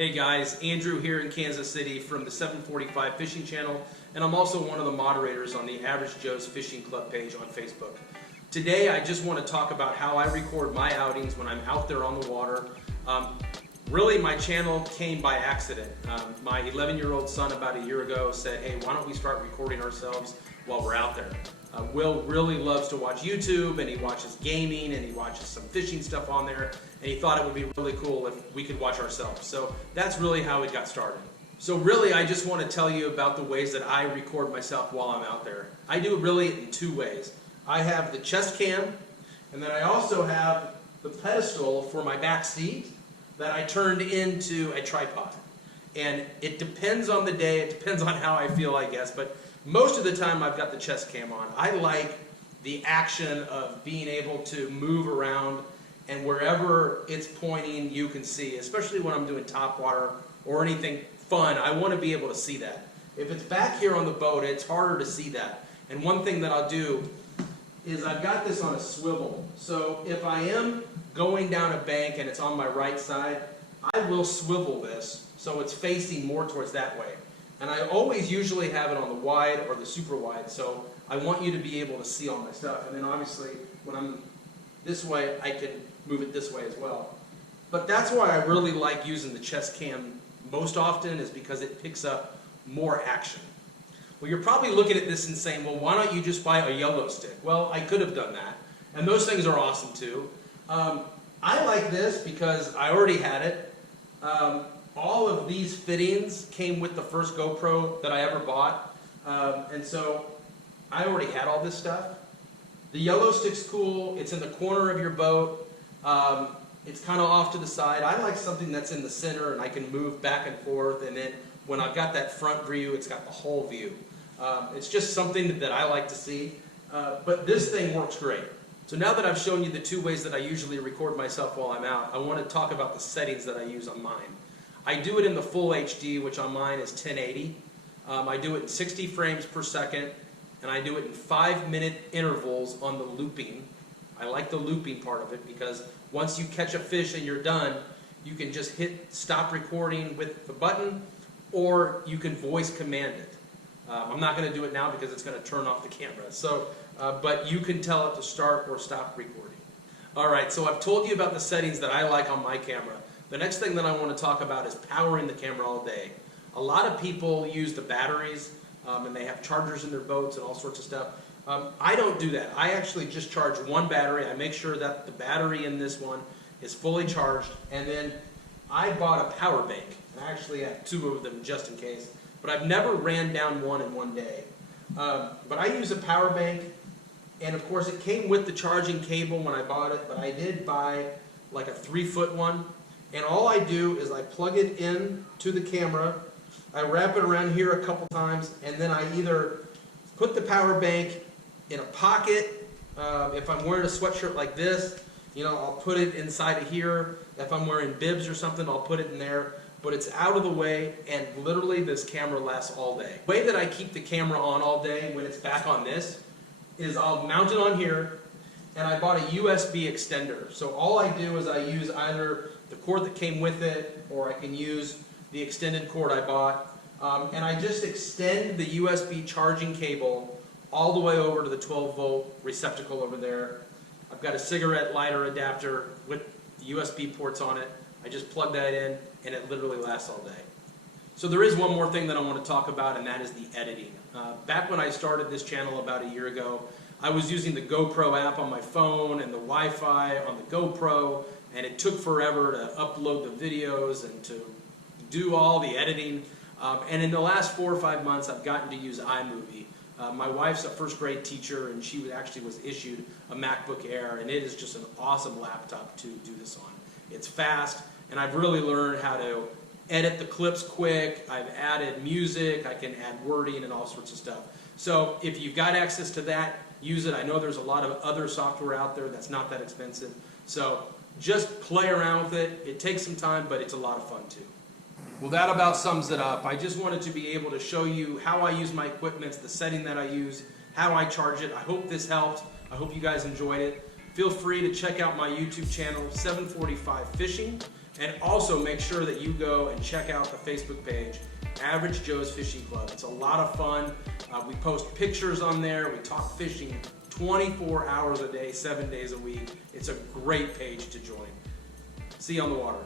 Hey guys, Andrew here in Kansas City from the 745 Fishing Channel, and I'm also one of the moderators on the Average Joe's Fishing Club page on Facebook. Today I just want to talk about how I record my outings when I'm out there on the water. Really my channel came by accident. My 11-year-old son about a year ago said, hey, why don't we start recording ourselves while we're out there. Will really loves to watch YouTube, and he watches gaming, and he watches some fishing stuff on there, and he thought it would be really cool if we could watch ourselves. So that's really how it got started. So really I just want to tell you about the ways that I record myself while I'm out there. I do it really in two ways. I have the chest cam, and then I also have the pedestal for my back seat that I turned into a tripod. And it depends on the day, it depends on how I feel, I guess, but most of the time I've got the chest cam on. I like the action of being able to move around, and wherever it's pointing you can see, especially when I'm doing top water or anything fun, I want to be able to see that. If it's back here on the boat, it's harder to see that. And one thing that I'll do is I've got this on a swivel. So if I am going down a bank and it's on my right side, I will swivel this so it's facing more towards that way. And I always usually have it on the wide or the super wide, so I want you to be able to see all my stuff. And then obviously when I'm this way, I can move it this way as well. But that's why I really like using the chest cam most often, is because it picks up more action. Well, you're probably looking at this and saying, well, why don't you just buy a yellow stick? Well, I could have done that, and those things are awesome too. I like this because I already had it. All of these fittings came with the first GoPro that I ever bought, and so I already had all this stuff. The yellow stick's cool. It's in the corner of your boat. It's kind of off to the side. I like something that's in the center and I can move back and forth, and then when I've got that front view, it's got the whole view. It's just something that I like to see, but this thing works great. So now that I've shown you the two ways that I usually record myself while I'm out, I want to talk about the settings that I use on mine. I do it in the full HD, which on mine is 1080. I do it in 60 frames per second, and I do it in 5-minute intervals on the looping. I like the looping part of it because once you catch a fish and you're done, you can just hit stop recording with the button, or you can voice command it. I'm not going to do it now because it's going to turn off the camera. So, but you can tell it to start or stop recording. Alright, so I've told you about the settings that I like on my camera. The next thing that I want to talk about is powering the camera all day. A lot of people use the batteries, and they have chargers in their boats and all sorts of stuff. I don't do that. I actually just charge one battery. I make sure that the battery in this one is fully charged, and then I bought a power bank. I actually have two of them just in case, but I've never ran down one in one day. But I use a power bank, and of course it came with the charging cable when I bought it, but I did buy like a 3-foot one. And all I do is I plug it in to the camera, I wrap it around here a couple times, and then I either put the power bank in a pocket. If I'm wearing a sweatshirt like this, you know, I'll put it inside of here. If I'm wearing bibs or something, I'll put it in there. But it's out of the way, and literally this camera lasts all day. The way that I keep the camera on all day when it's back on this is I'll mount it on here, and I bought a USB extender. So all I do is I use either the cord that came with it, or I can use the extended cord I bought, and I just extend the USB charging cable all the way over to the 12-volt receptacle over there. I've got a cigarette lighter adapter with the USB ports on it. I just plug that in, and it literally lasts all day. So there is one more thing that I want to talk about, and that is the editing. Back when I started this channel about a year ago, I was using the GoPro app on my phone and the Wi-Fi on the GoPro, and it took forever to upload the videos and to do all the editing. And in the last 4 or 5 months, I've gotten to use iMovie. My wife's a first-grade teacher, and she actually was issued a MacBook Air, and it is just an awesome laptop to do this on. It's fast, and I've really learned how to edit the clips quick. I've added music, I can add wording and all sorts of stuff. So if you've got access to that, use it. I know there's a lot of other software out there that's not that expensive. So just play around with it. It takes some time, but it's a lot of fun too. Well, that about sums it up. I just wanted to be able to show you how I use my equipment, the setting that I use, how I charge it. I hope this helped. I hope you guys enjoyed it. Feel free to check out my YouTube channel, 745 Fishing, And also make sure that you go and check out the Facebook page, Average Joe's Fishing Club. It's a lot of fun. We post pictures on there. We talk fishing 24 hours a day, 7 days a week. It's a great page to join. See you on the water.